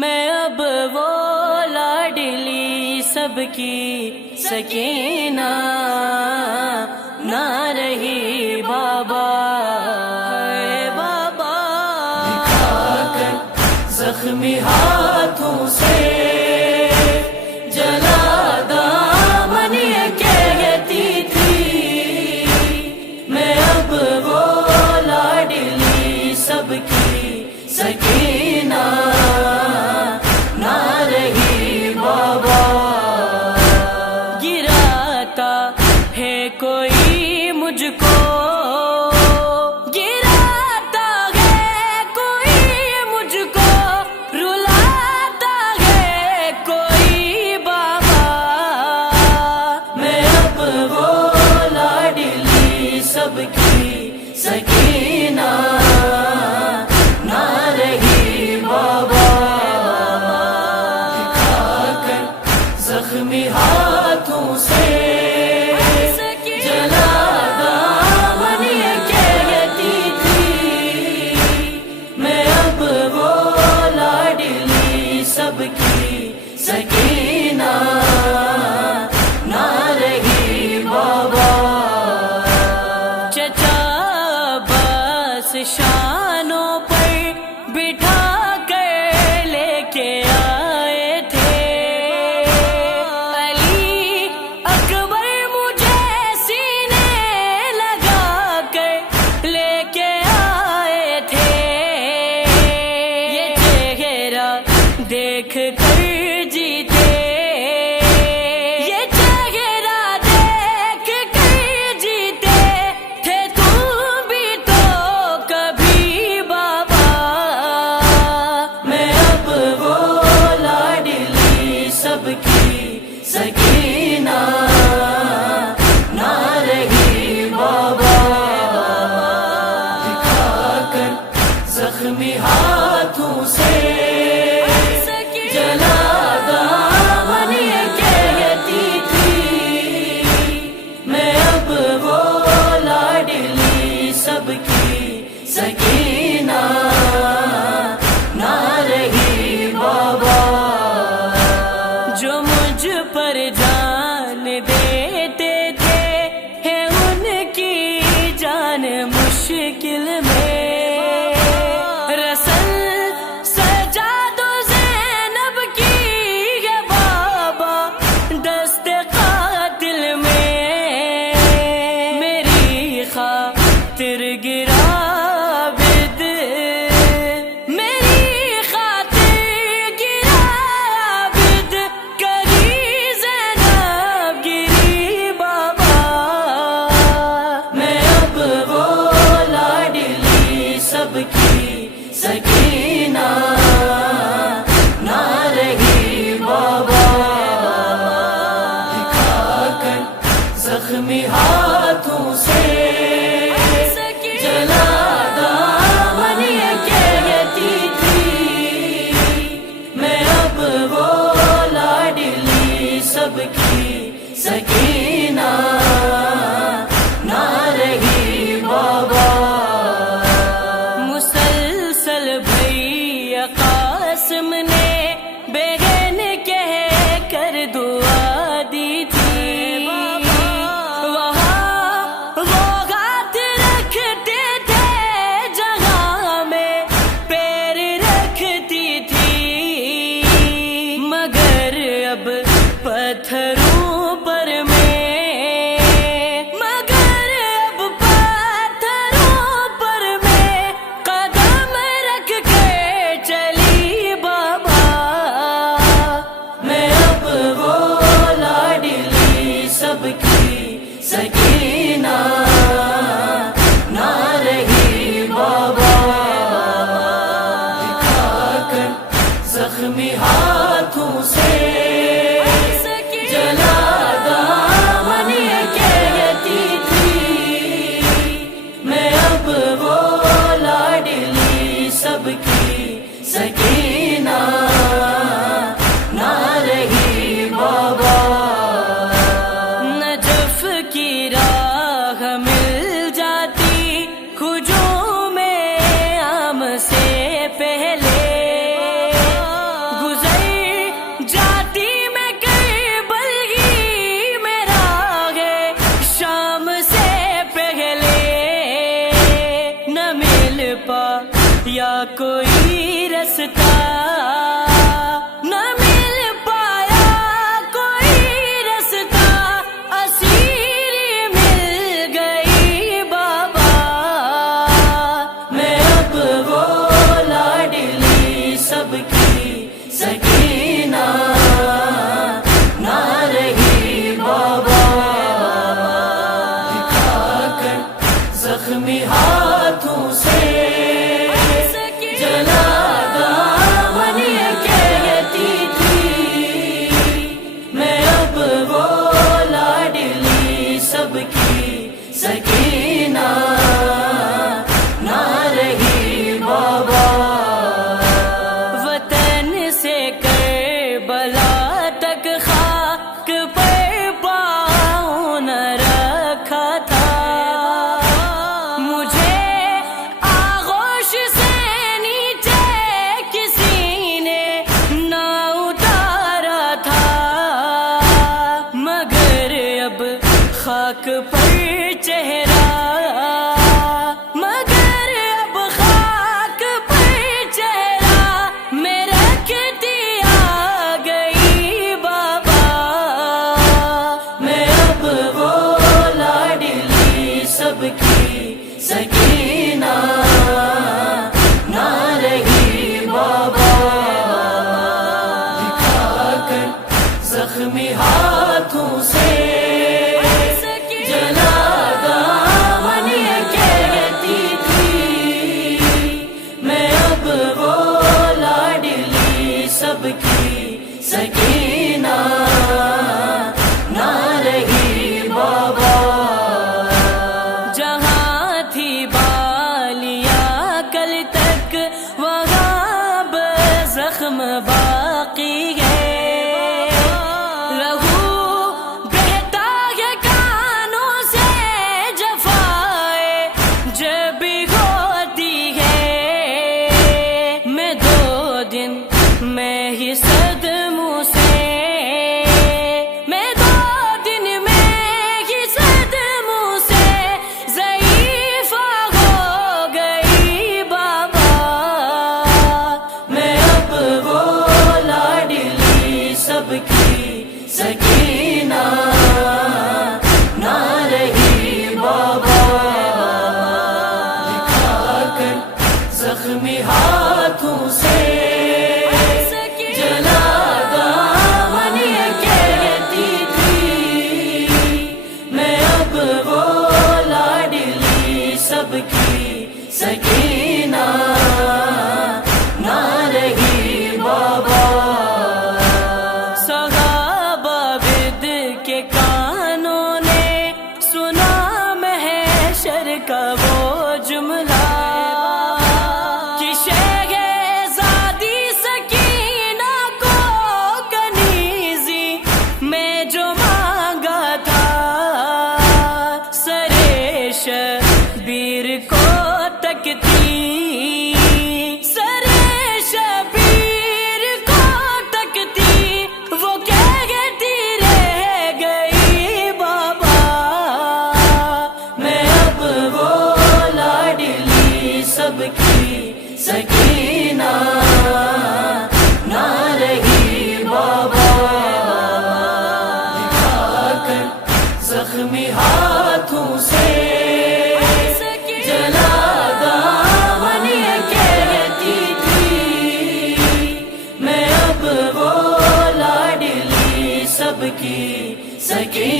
میں اب وہ لاڈلی سب کی سکینہ نہ رہی بابا، اے بابا دکھا کر زخمی ہاتھوں سے جلا دامن یہ کہتی تھی، میں اب وہ لاڈلی سب کی سکینہ نہ رہی بابا، گراتا ہے کوئی مجھ کو، گراتا ہے کوئی مجھ کو، رلاتا ہے کوئی بابا، میں اب وہ لاڈلی سب کی سکینہ نہ رہی بابا، زخمی ہاتھوں سے جلا دامن یہ کہتی تھی، میں اب وہ لاڈلی سب کی سکینہ نہ رہی بابا، چچا بس شانوں پر بٹھا کر لے کے آئے تھے، دیکھ کر جیتے یہ چہرہ دیکھ کر جیتے تھے تم بھی تو کبھی بابا، میں اب وہ لاڈلی سب کی سکینہ نہ رہی بابا، دکھا کر زخمی ہاتھوں سے جلا دامن یہ کہتی تھی، میں اب وہ لاڈلی سب کی سکینہ نہ رہی بابا، جو مجھ پر جان دیتے تھے ہے ان کی جان مشکل میں، خاطر گرا بد میری خاطر گرا بد کری زینب گری بابا، میں اب وہ لاڈلی سب کی سکینہ نہ رہی بابا، دکھا کر زخمی ہاتھوں سے جلا دامن یہ کہتی تھی، میں اب وہ لاڈلی سب کی سکینہ نہ رہی بابا، مسلسل بھیا قاسم نے بہن کہہ کر دعا دی تھی، پتھروں پر میں مگر اب پتھروں پر میں قدم رکھ کے چلی بابا، میں اب وہ لاڈلی سب کی سکینہ نہ رہی بابا، دکھا کر زخمی ہاتھوں سے جلا دامن یہ کہتی تھی، میں اب وہ لاڈلی سب کی سکینہ نہ رہی بابا، نجف کی راہ مل جاتی ہجوم عام سے پہلے، کی سکینہ نہ رہی بابا، دکھا کر زخمی ہاتھوں سے جلا دامن یہ کہتی تھی میں اب وہ لاڈلی سب کی سکینہ نہ رہی بابا، وطن سے کربلا تک خاک پر پاؤں نہ رکھا تھا، مجھے آغوش سے نیچے کسی نے نہ اتارا تھا، مگر اب خاک پر چہرہ، مگر اب خاک پر چہرہ میں رکھتی آ گئی بابا، میں اب وہ لاڈلی سب کی سکینہ نہ رہی بابا، دکھا کر زخمی ہاتھوں سے سب کی سکینہ نہ رہی بابا، جہاں تھی بالیاں کل تک وہاں اب زخم باقی ہے، لہو بہتا ہے کانوں سے جفائے جب بھی ہوتی ہے، میں 2 دن میں ہی صدموں سے، میں 2 دن میں ہی صدموں سے ضعیف ہو گئی بابا، میں اب وہ لاڈلی سب کی سکینہ نہ رہی بابا، دکھا کر زخمی ہاتھوں سے سب کی سکینہ نہ رہی بابا، صحابہ ود کے کانوں نے سنا محشر کا وہ جملہ کہ شہزادی سکینہ کو کنیزی میں جو مانگا تھا، سریش شبیر کو تکتی، سر شبیر کو تکتی، وہ کہتی رہ گئی بابا، میں اب وہ لاڈلی سب کی سکینہ نہ رہی بابا، دکھا کر زخمی ہاتھوں سے سب کی سکینہ